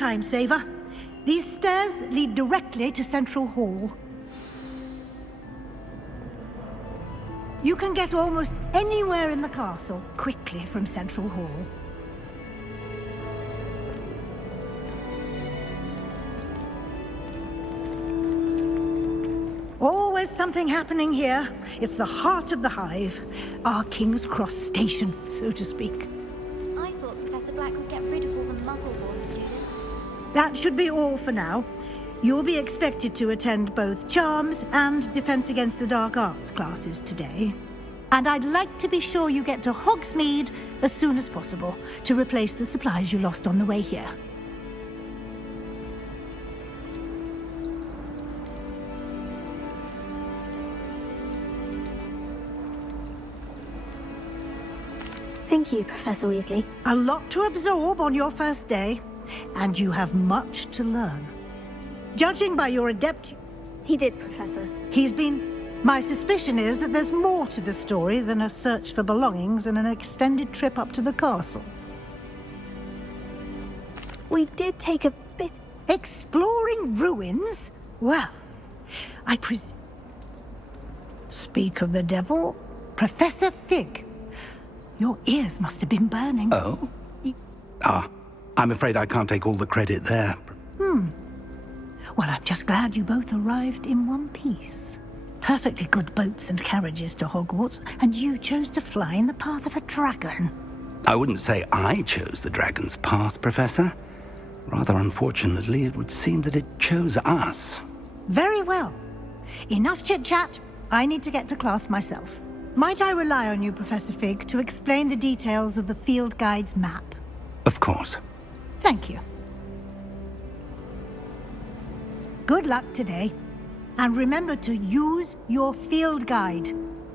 Time saver. These stairs lead directly to Central Hall. You can get almost anywhere in the castle quickly from Central Hall. Always something happening here. It's the heart of the Hive. Our King's Cross station, so to speak. I thought Professor Black would get rid of all the Muggle-born students. That should be all for now. You'll be expected to attend both Charms and Defense Against the Dark Arts classes today. And I'd like to be sure you get to Hogsmeade as soon as possible to replace the supplies you lost on the way here. Thank you, Professor Weasley. A lot to absorb on your first day, and you have much to learn. Judging by your adept... He did, Professor. He's been... My suspicion is that there's more to the story than a search for belongings and an extended trip up to the castle. We did take a bit... Exploring ruins? Well, I presume... Speak of the devil, Professor Fig. Your ears must have been burning. Oh? I'm afraid I can't take all the credit there. Well, I'm just glad you both arrived in one piece. Perfectly good boats and carriages to Hogwarts, and you chose to fly in the path of a dragon. I wouldn't say I chose the dragon's path, Professor. Rather unfortunately, it would seem that it chose us. Very well. Enough chit-chat. I need to get to class myself. Might I rely on you, Professor Fig, to explain the details of the field guide's map? Of course. Thank you. Good luck today. And remember to use your field guide.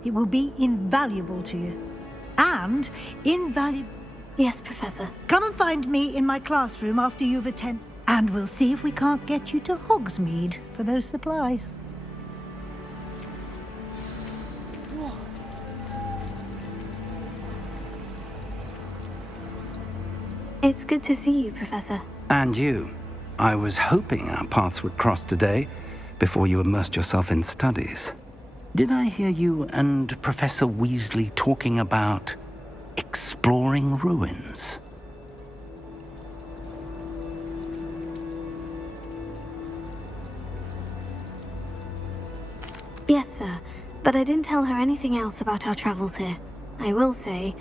It will be invaluable to you. And invaluable... Yes, Professor. Come and find me in my classroom after you've attended. And we'll see if we can't get you to Hogsmeade for those supplies. It's good to see you, Professor. And you. I was hoping our paths would cross today, before you immersed yourself in studies. Did I hear you and Professor Weasley talking about exploring ruins? Yes, sir. But I didn't tell her anything else about our travels here. I will say,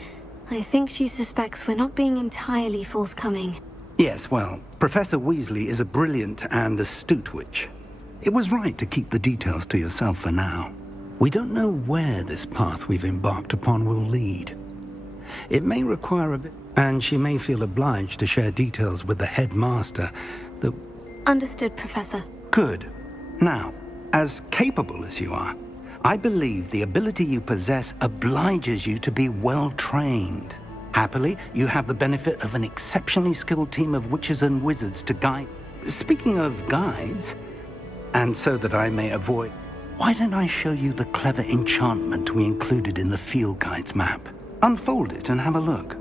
I think she suspects we're not being entirely forthcoming. Yes, well, Professor Weasley is a brilliant and astute witch. It was right to keep the details to yourself for now. We don't know where this path we've embarked upon will lead. It may require a bit, and she may feel obliged to share details with the headmaster that... Understood, Professor. Good. Now, as capable as you are, I believe the ability you possess obliges you to be well-trained. Happily, you have the benefit of an exceptionally skilled team of witches and wizards to guide... Speaking of guides... And so that I may avoid... Why don't I show you the clever enchantment we included in the field guide's map? Unfold it and have a look.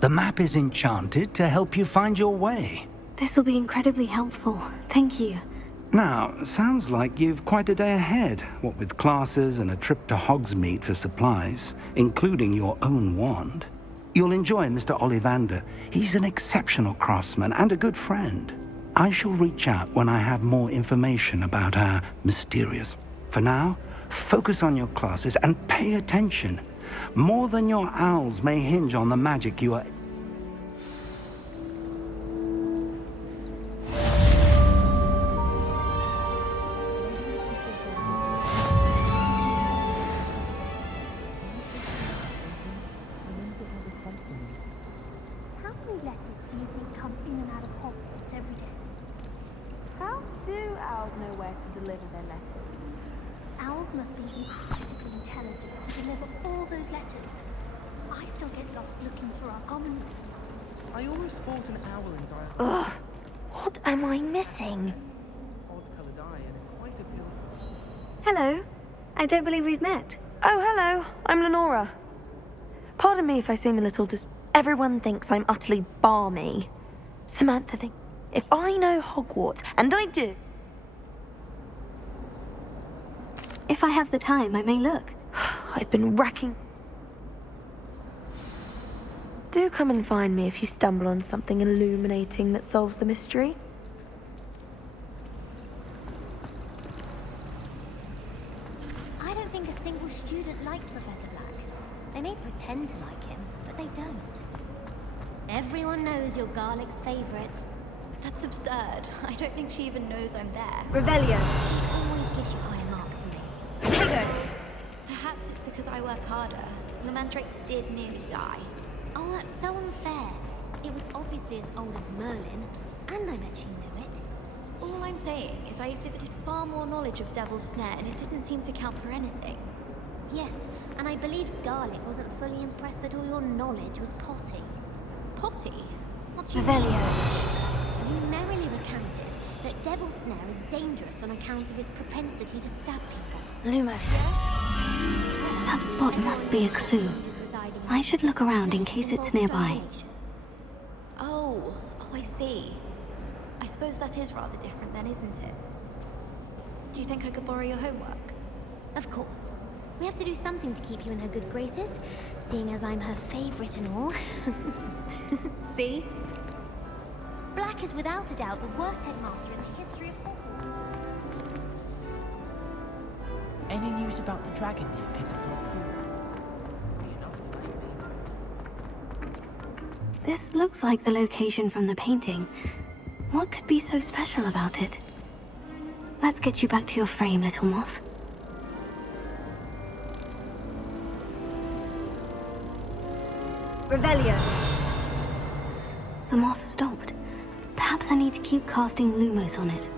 The map is enchanted to help you find your way. This will be incredibly helpful. Thank you. Now, sounds like you've quite a day ahead, what with classes and a trip to Hogsmeade for supplies, including your own wand. You'll enjoy Mr. Ollivander. He's an exceptional craftsman and a good friend. I shall reach out when I have more information about our mysterious. For now, focus on your classes and pay attention. More than your owls may hinge on the magic you are... How many letters do you think come in and out of Hogwarts every day? How do owls know where to deliver their letters? Owls must be incredibly intelligent to deliver all those letters. I still get lost looking for our common. I almost thought an owl and I Ugh! What am I missing? odd-coloured eye and it's quite appealing. Hello. I don't believe we've met. Oh, hello. I'm Lenora. Pardon me if I seem a little Everyone thinks I'm utterly balmy. Samantha thinks if I know Hogwarts, and I do... If I have the time, I may look. I've been racking... Do come and find me if you stumble on something illuminating that solves the mystery. I don't think a single student likes Professor Black. They may pretend to like him, but they don't. Everyone knows you're Garlick's favorite. That's absurd. I don't think she even knows I'm there. Revelio. She always gives you higher marks than me. Potato. Perhaps it's because I work harder. Lamandrake did nearly die. Oh, that's so unfair. It was obviously as old as Merlin, and I bet she knew it. All I'm saying is I exhibited far more knowledge of Devil's Snare, and it didn't seem to count for anything. Yes, and I believe Garlick wasn't fully impressed that all your knowledge was potty. Potty? What do you Revelio. You merrily recounted that Devil's Snare is dangerous on account of his propensity to stab people. Lumos. That spot must be a clue. I should look around in case it's nearby. Oh, I see. I suppose that is rather different then, isn't it? Do you think I could borrow your homework? Of course. We have to do something to keep you in her good graces, seeing as I'm her favorite and all. See? Black is without a doubt the worst headmaster in the history of Hogwarts. Any news about the dragon yet, Peter Pettigrew? This looks like the location from the painting. What could be so special about it? Let's get you back to your frame, little moth. Revelio. The moth stopped. Perhaps I need to keep casting Lumos on it.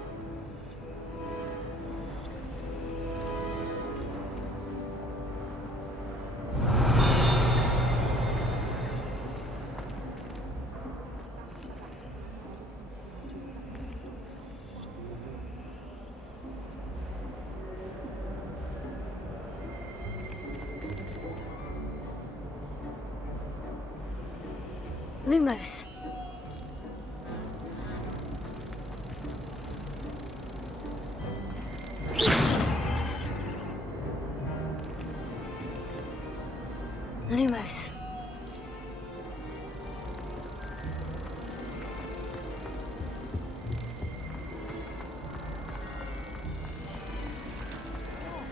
Lumos. Lumos.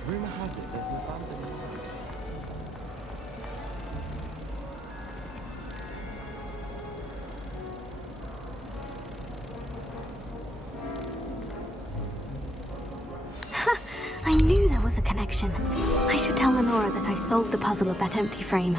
Rumor has it there's an abandoned mine. I knew there was a connection. I should tell Lenora that I solved the puzzle of that empty frame.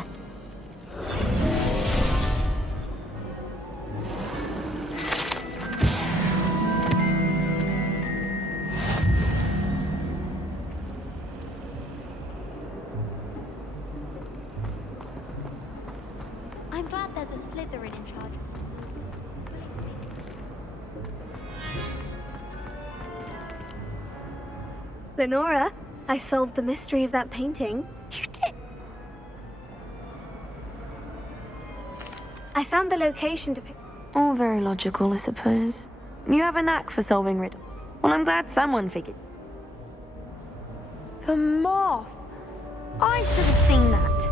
I'm glad there's a Slytherin in charge. Lenora, I solved the mystery of that painting. You did? I found the location to pick. All very logical, I suppose. You have a knack for solving riddles. Well, I'm glad someone figured. The moth! I should have seen that.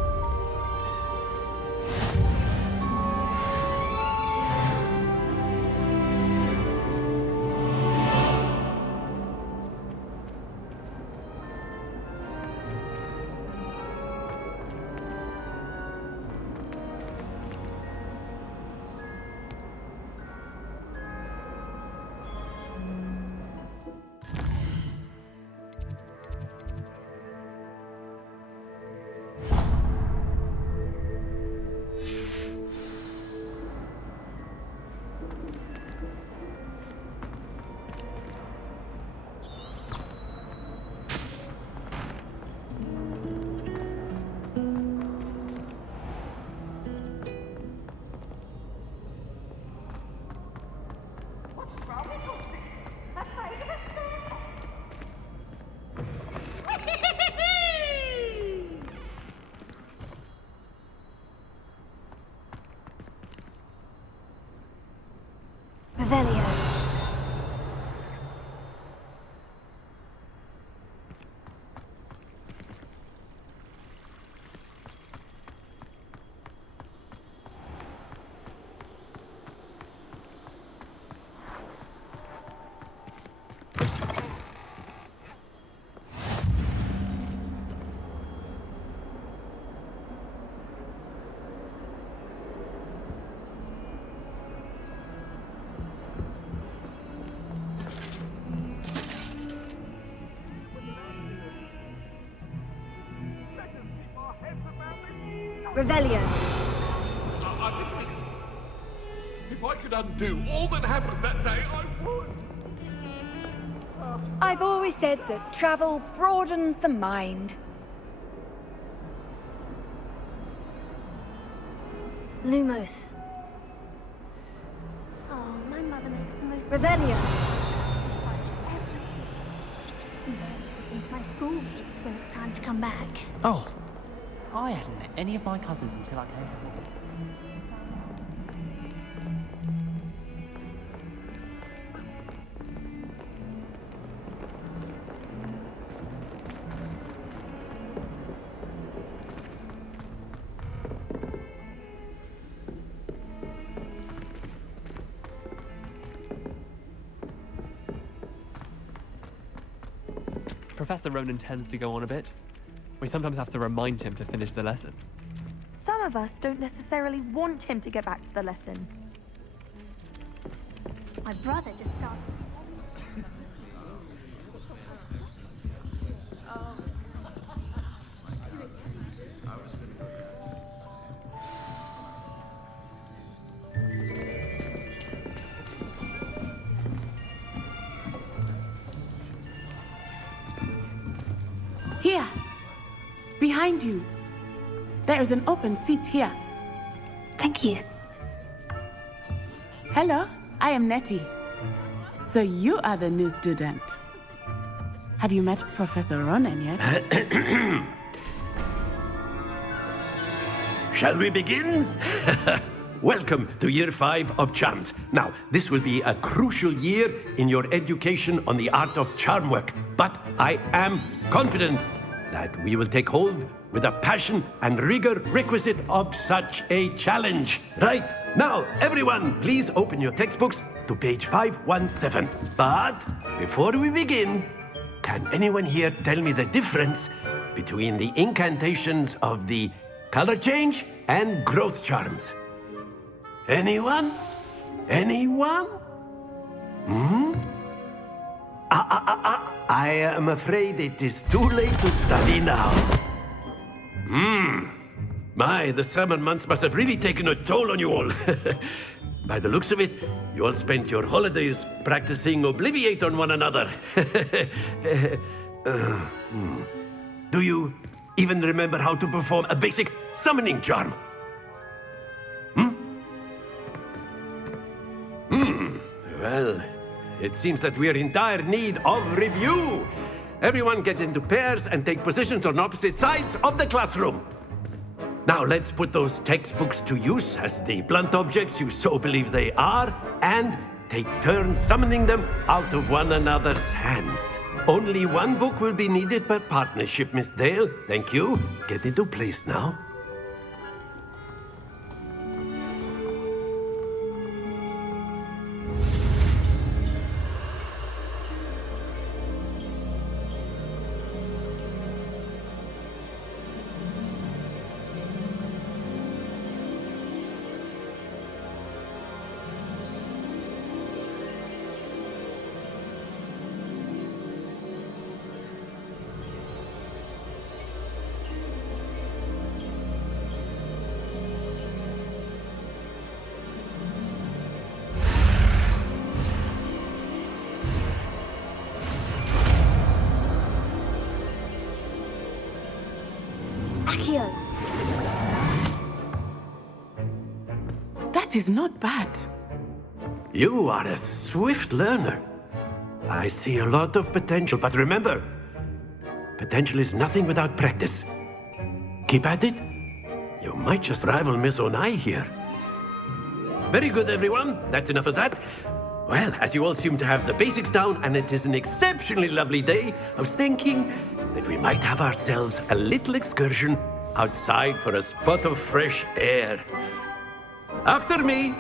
Revelio. Revelio. If I could undo all that happened that day, I would. I've always said that travel broadens the mind. Lumos. Oh, my mother makes the most... Revelio. My school when it's time to come back. Oh, I hadn't met any of my cousins until I came home. Professor Ronan tends to go on a bit. We sometimes have to remind him to finish the lesson. Some of us don't necessarily want him to get back to the lesson. My brother just started... Here, behind you. There is an open seat here. Thank you. Hello, I am Nettie. So you are the new student. Have you met Professor Ronan yet? Shall we begin? Welcome to Year 5 of Charms. Now, this will be a crucial year in your education on the art of charm work, but I am confident that we will take hold with the passion and rigor requisite of such a challenge. Right, now, everyone, please open your textbooks to page 517. But before we begin, can anyone here tell me the difference between the incantations of the color change and growth charms? Anyone? Anyone? I am afraid it is too late to study now. My, the summer months must have really taken a toll on you all. By the looks of it, you all spent your holidays practicing Obliviate on one another. Do you even remember how to perform a basic summoning charm? Well, it seems that we are in dire need of review. Everyone get into pairs and take positions on opposite sides of the classroom. Now let's put those textbooks to use as the blunt objects you so believe they are, and take turns summoning them out of one another's hands. Only one book will be needed per partnership, Miss Dale. Thank you. Get into place now. Accio! That is not bad. You are a swift learner. I see a lot of potential, but remember, potential is nothing without practice. Keep at it. You might just rival Miss Onai here. Very good, everyone. That's enough of that. Well, as you all seem to have the basics down, and it is an exceptionally lovely day, I was thinking that we might have ourselves a little excursion outside for a spot of fresh air. After me!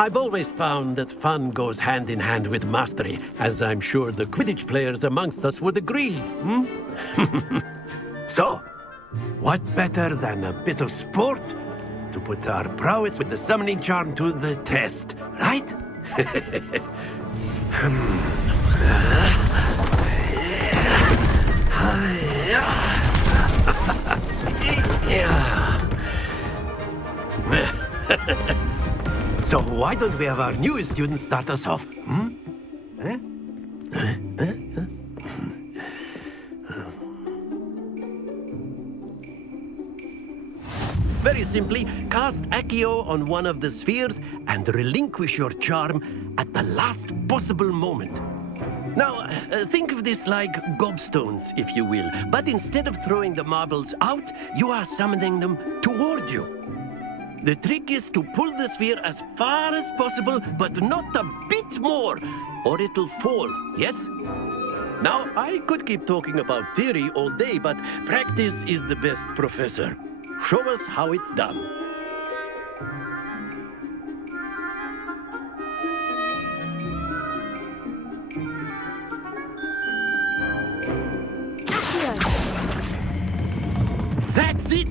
I've always found that fun goes hand in hand with mastery, as I'm sure the Quidditch players amongst us would agree, So, what better than a bit of sport to put our prowess with the summoning charm to the test, right? So why don't we have our newest student start us off? Very simply, cast Accio on one of the spheres and relinquish your charm at the last possible moment. Now, think of this like gobstones, if you will, but instead of throwing the marbles out, you are summoning them toward you. The trick is to pull the sphere as far as possible, but not a bit more, or it'll fall, yes? Now, I could keep talking about theory all day, but practice is the best professor. Show us how it's done. That's it!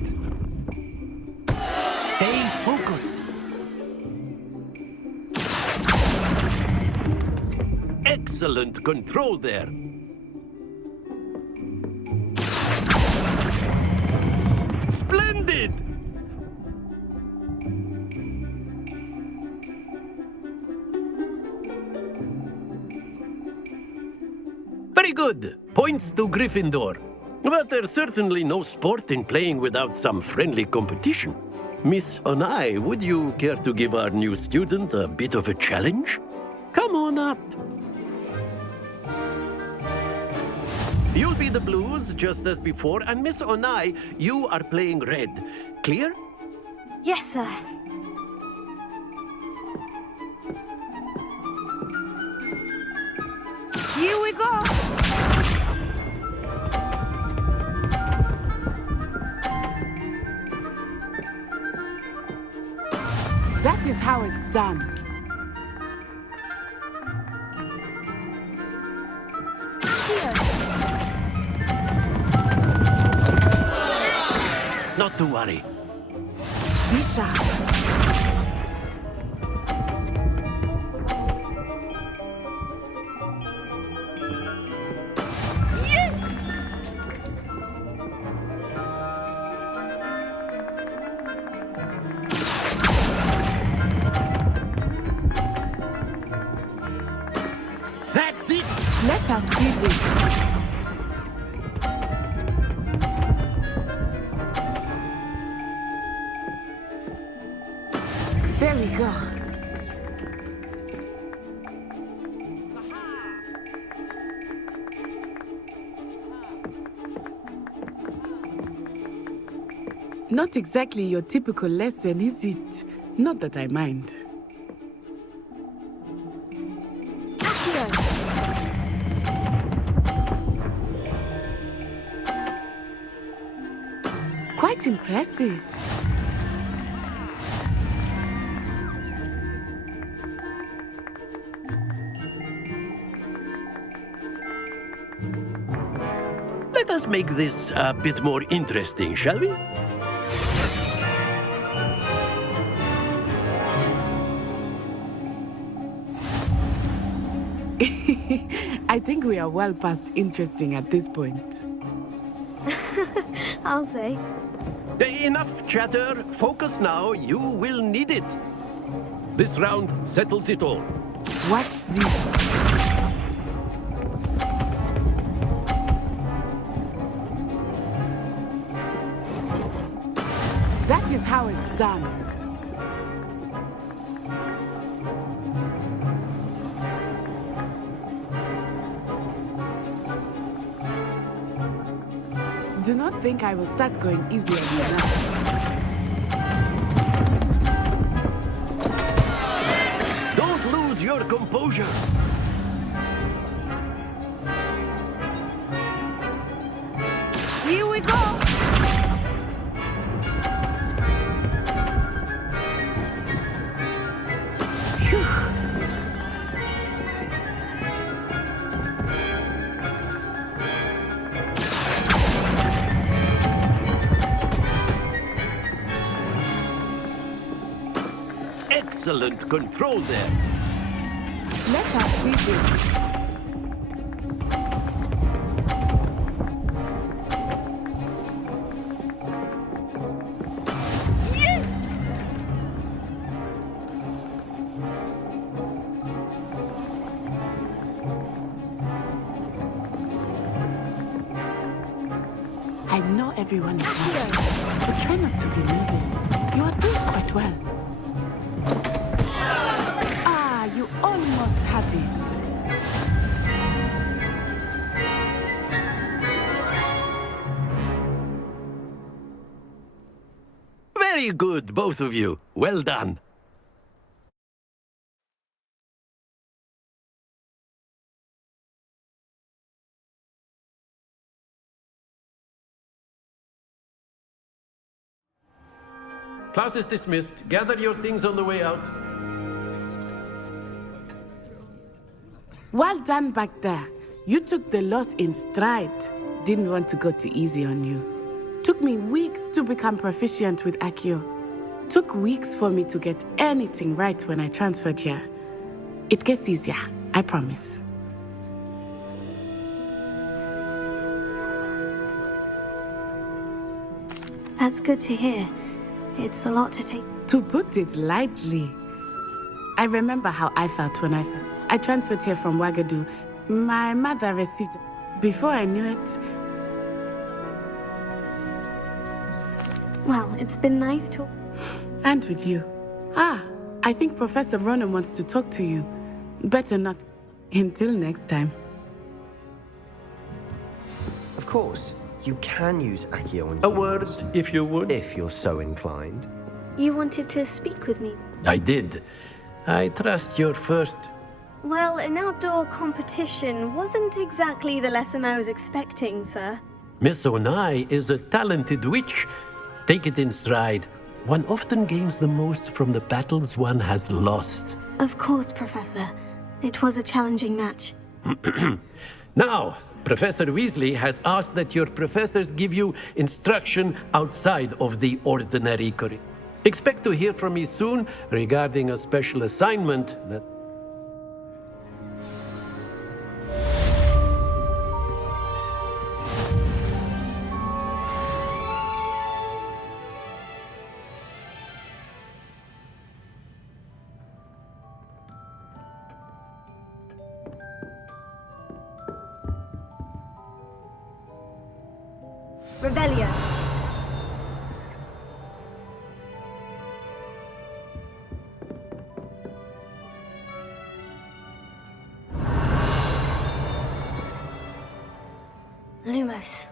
Stay focused. Excellent control there. Splendid! Very good. Points to Gryffindor. But there's certainly no sport in playing without some friendly competition. Miss Onai, would you care to give our new student a bit of a challenge? Come on up. You'll be the blues, just as before, and Miss Onai, you are playing red. Clear? Yes, sir. Here we go! That is how it's done. Not to worry. Be sharp. That's it! Let us see this. Not exactly your typical lesson, is it? Not that I mind. Quite impressive. Let us make this a bit more interesting, shall we? I think we are well past interesting at this point. I'll say. Enough chatter. Focus now. You will need it. This round settles it all. Watch this. That is how it's done. Do not think I will start going easy on you now. Don't lose your composure. Here we go! Excellent control there. Let us see this. Yes! I know everyone is watching, but try not to be nervous. You are doing quite well. You almost had it. Very good, both of you. Well done. Class is dismissed. Gather your things on the way out. Well done back there. You took the loss in stride. Didn't want to go too easy on you. Took me weeks to become proficient with Accio. Took weeks for me to get anything right when I transferred here. It gets easier, I promise. That's good to hear. It's a lot to take. To put it lightly. I remember how I felt when I transferred here from Ouagadougou. My mother received... Before I knew it... Well, it's been nice to... And with you. I think Professor Ronan wants to talk to you. Better not. Until next time. Of course, you can use Accio on A word, if you would. if you're so inclined. You wanted to speak with me? I did. I trust your first... Well, an outdoor competition wasn't exactly the lesson I was expecting, sir. Miss Onai is a talented witch. Take it in stride. One often gains the most from the battles one has lost. Of course, Professor. It was a challenging match. Now, Professor Weasley has asked that your professors give you instruction outside of the ordinary curriculum. Expect to hear from me soon regarding a special assignment that... Revelio. Lumos.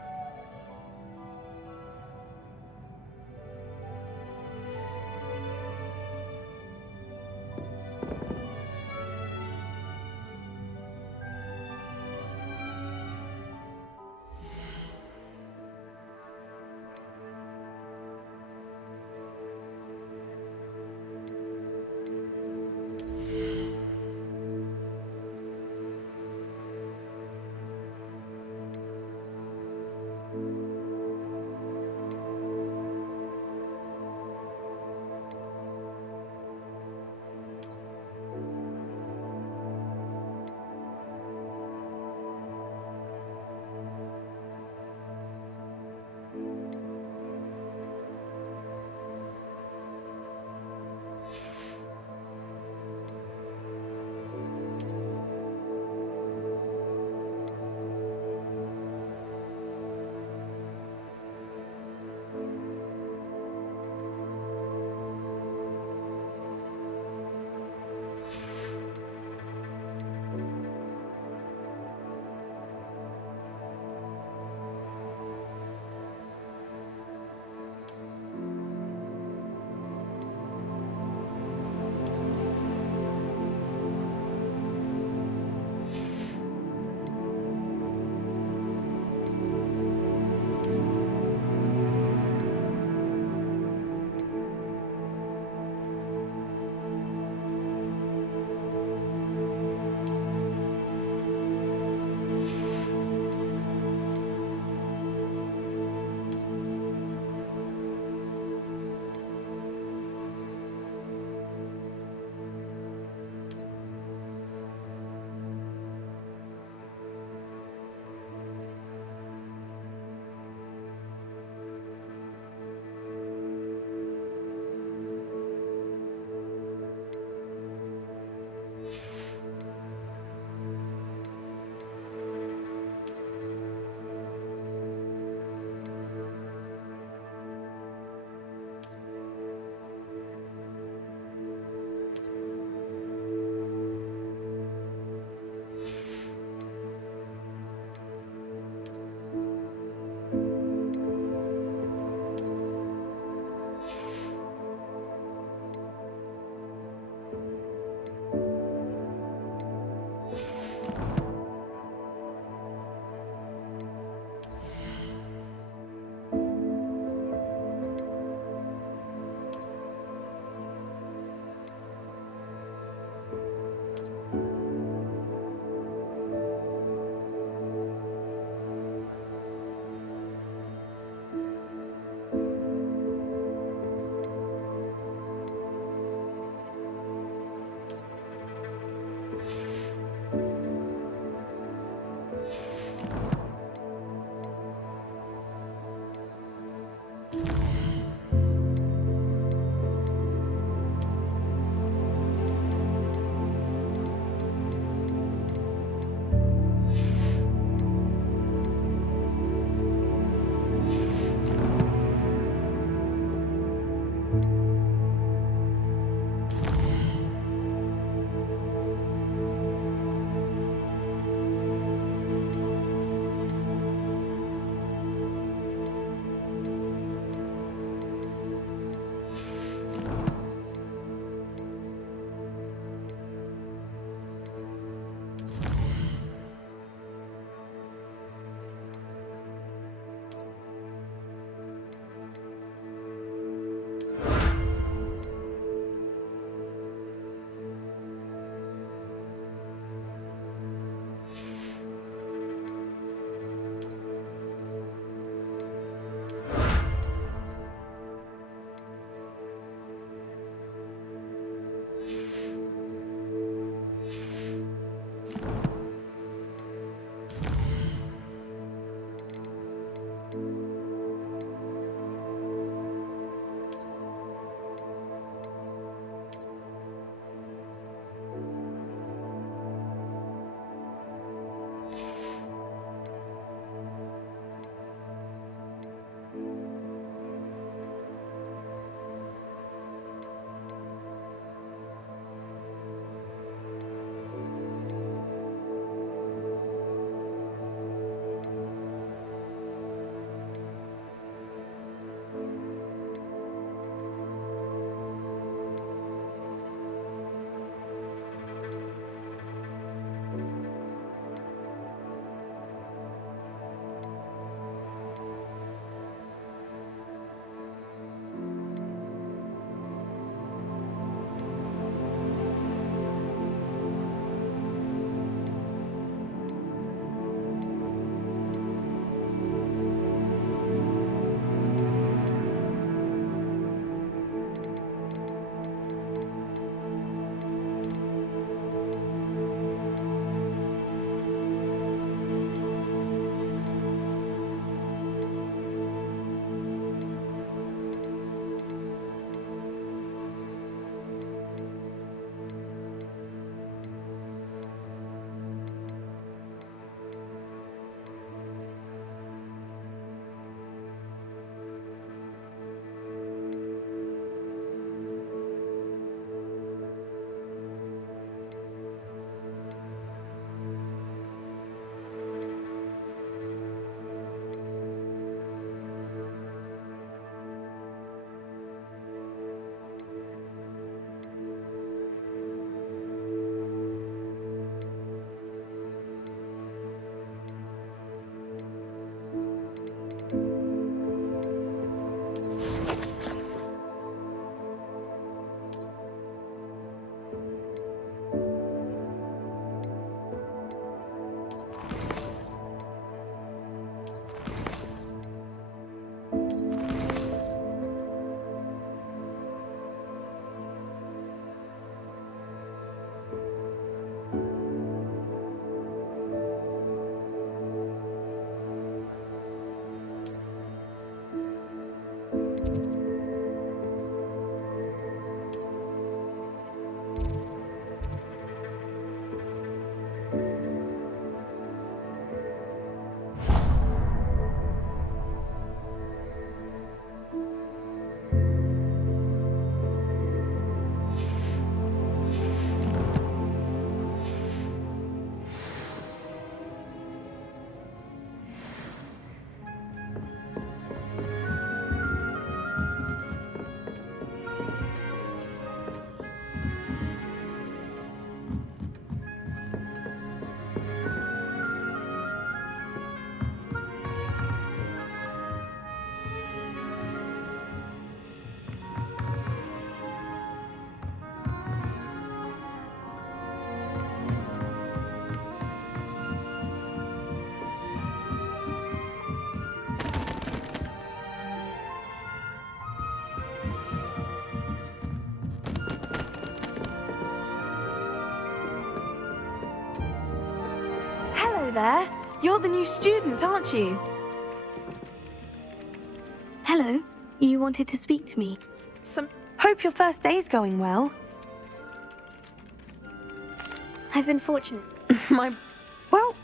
there. You're the new student, aren't you? Hello. You wanted to speak to me? Hope your first day's going well. I've been fortunate. Well...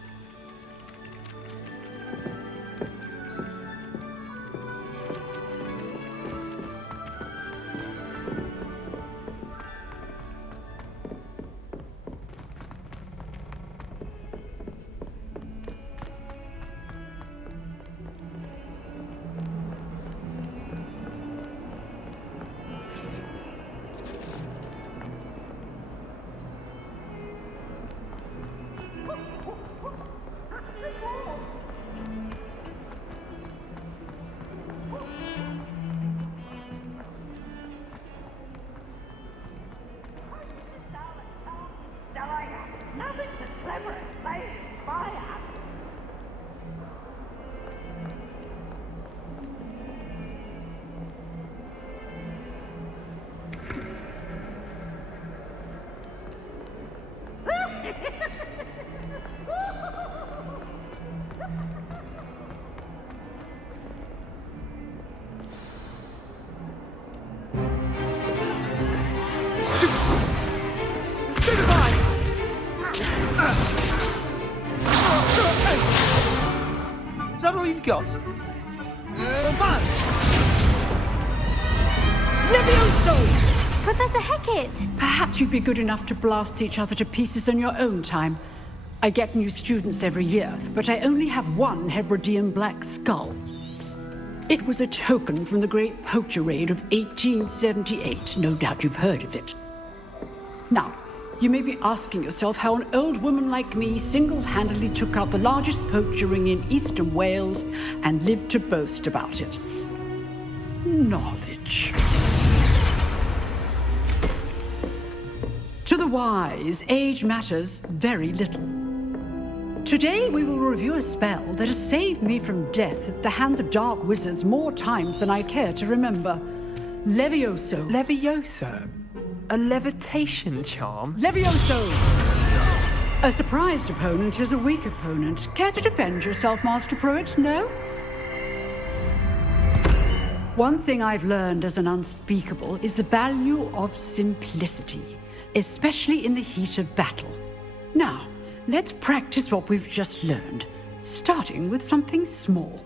Is that all you've got? Levioso! Professor Hecat! Perhaps you'd be good enough to blast each other to pieces in your own time. I get new students every year, but I only have one Hebridean black skull. It was a token from the Great Poacher Raid of 1878. No doubt you've heard of it. Now, you may be asking yourself how an old woman like me single-handedly took out the largest poacher ring in eastern Wales and lived to boast about it. Knowledge. To the wise, age matters very little. Today we will review a spell that has saved me from death at the hands of dark wizards more times than I care to remember. Levioso. Levioso? A levitation charm? Levioso! A surprised opponent is a weak opponent. Care to defend yourself, Master Pruitt? No? One thing I've learned as an unspeakable is the value of simplicity, especially in the heat of battle. Now, let's practice what we've just learned, starting with something small.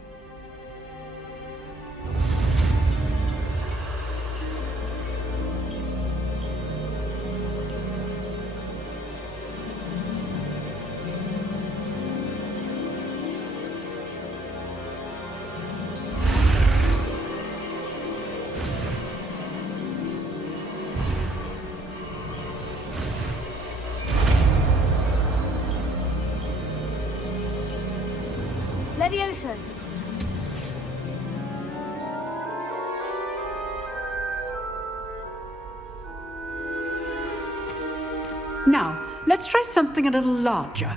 Levioso. Now, let's try something a little larger.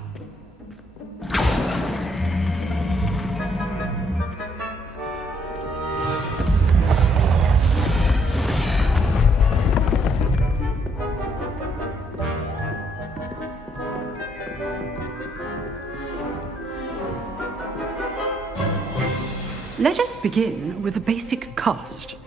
Let us begin with a basic cast.